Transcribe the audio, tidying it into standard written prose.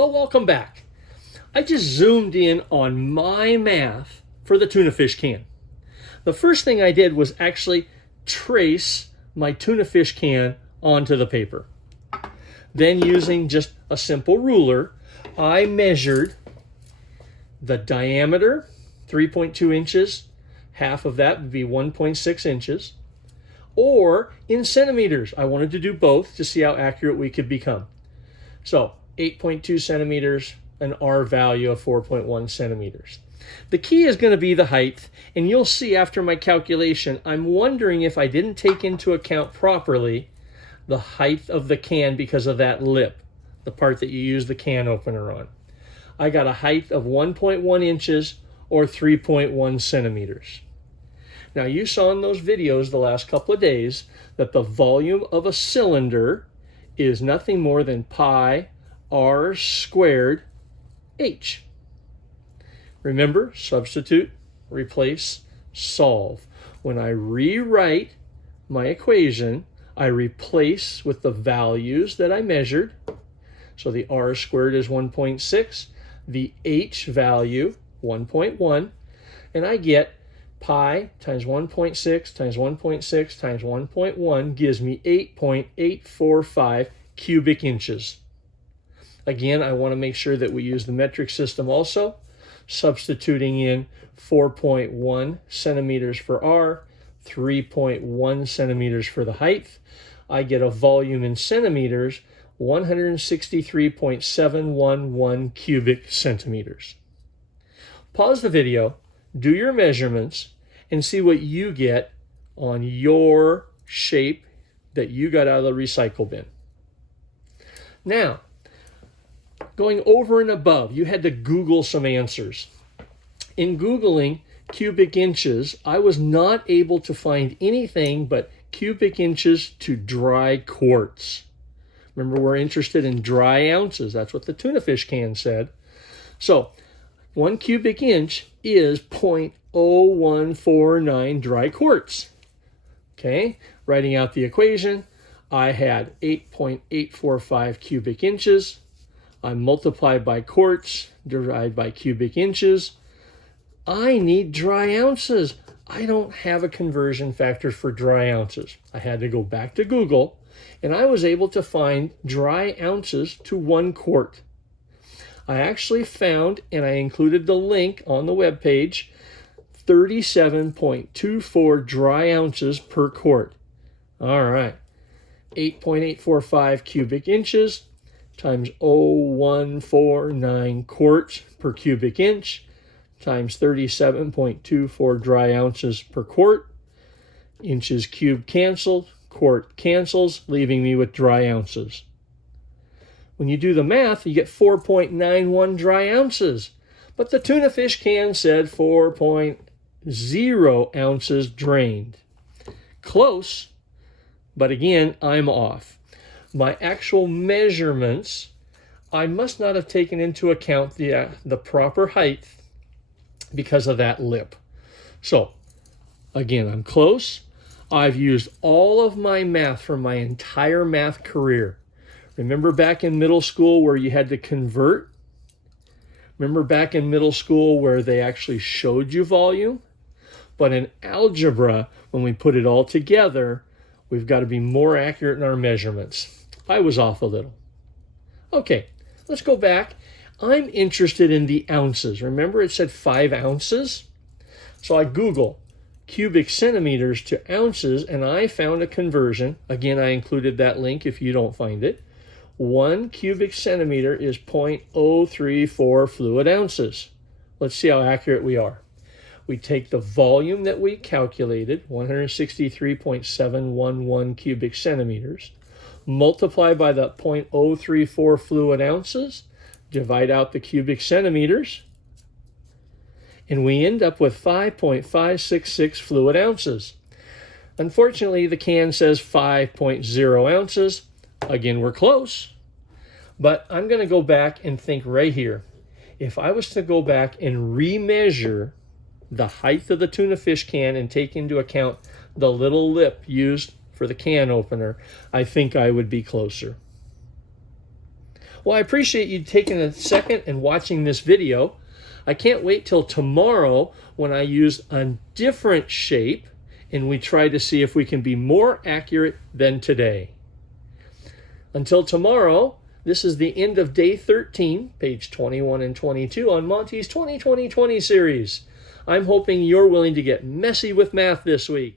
Well, welcome back. I just zoomed in on my math for the tuna fish can. The first thing I did was actually trace my tuna fish can onto the paper. Then using just a simple ruler, I measured the diameter, 3.2 inches. Half of that would be 1.6 inches. Or in centimeters. I wanted to do both to see how accurate we could become. So 8.2 centimeters, an R value of 4.1 centimeters. The key is going to be the height, and you'll see after my calculation, I'm wondering if I didn't take into account properly the height of the can because of that lip, the part that you use the can opener on. I got a height of 1.1 inches or 3.1 centimeters. Now you saw in those videos the last couple of days that the volume of a cylinder is nothing more than pi r squared h. Remember, substitute, replace, solve. When I rewrite my equation, I replace with the values that I measured. So the r squared is 1.6, the h value 1.1, and I get pi times 1.6 times 1.6 times 1.1 gives me 8.845 cubic inches. Again, I want to make sure that we use the metric system also, substituting in 4.1 centimeters for R, 3.1 centimeters for the height. I get a volume in centimeters, 163.711 cubic centimeters. Pause the video, do your measurements, and see what you get on your shape that you got out of the recycle bin. Now, going over and above, you had to Google some answers. In Googling cubic inches, I was not able to find anything but cubic inches to dry quarts. Remember, we're interested in dry ounces. That's what the tuna fish can said. So 1 cubic inch is 0.0149 dry quarts. Okay, writing out the equation, I had 8.845 cubic inches. I multiplied by quarts, divided by cubic inches. I need dry ounces. I don't have a conversion factor for dry ounces. I had to go back to Google, and I was able to find dry ounces to 1 quart. I actually found, and I included the link on the web page, 37.24 dry ounces per quart. All right, 8.845 cubic inches times 0.149 quarts per cubic inch times 37.24 dry ounces per quart. Inches cubed canceled, quart cancels, leaving me with dry ounces. When you do the math, you get 4.91 dry ounces. But the tuna fish can said 4.0 ounces drained. Close, but again, I'm off. My actual measurements, I must not have taken into account the proper height because of that lip. So, again, I'm close. I've used all of my math from my entire math career. Remember back in middle school where you had to convert? Remember back in middle school where they actually showed you volume? But in algebra, when we put it all together, we've got to be more accurate in our measurements. I was off a little. Okay, let's go back. I'm interested in the ounces. Remember it said 5 ounces? So I Google cubic centimeters to ounces, and I found a conversion. Again, I included that link if you don't find it. 1 cubic centimeter is 0.034 fluid ounces. Let's see how accurate we are. We take the volume that we calculated, 163.711 cubic centimeters, multiply by the 0.034 fluid ounces, divide out the cubic centimeters, and we end up with 5.566 fluid ounces. Unfortunately, the can says 5.0 ounces. Again, we're close, but I'm going to go back and think right here. If I was to go back and remeasure the height of the tuna fish can and take into account the little lip used for the can opener, I think I would be closer. Well, I appreciate you taking a second and watching this video. I can't wait till tomorrow when I use a different shape and we try to see if we can be more accurate than today. Until tomorrow, this is the end of day 13, page 21 and 22 on Montes 20-20-20 series. I'm hoping you're willing to get messy with math this week.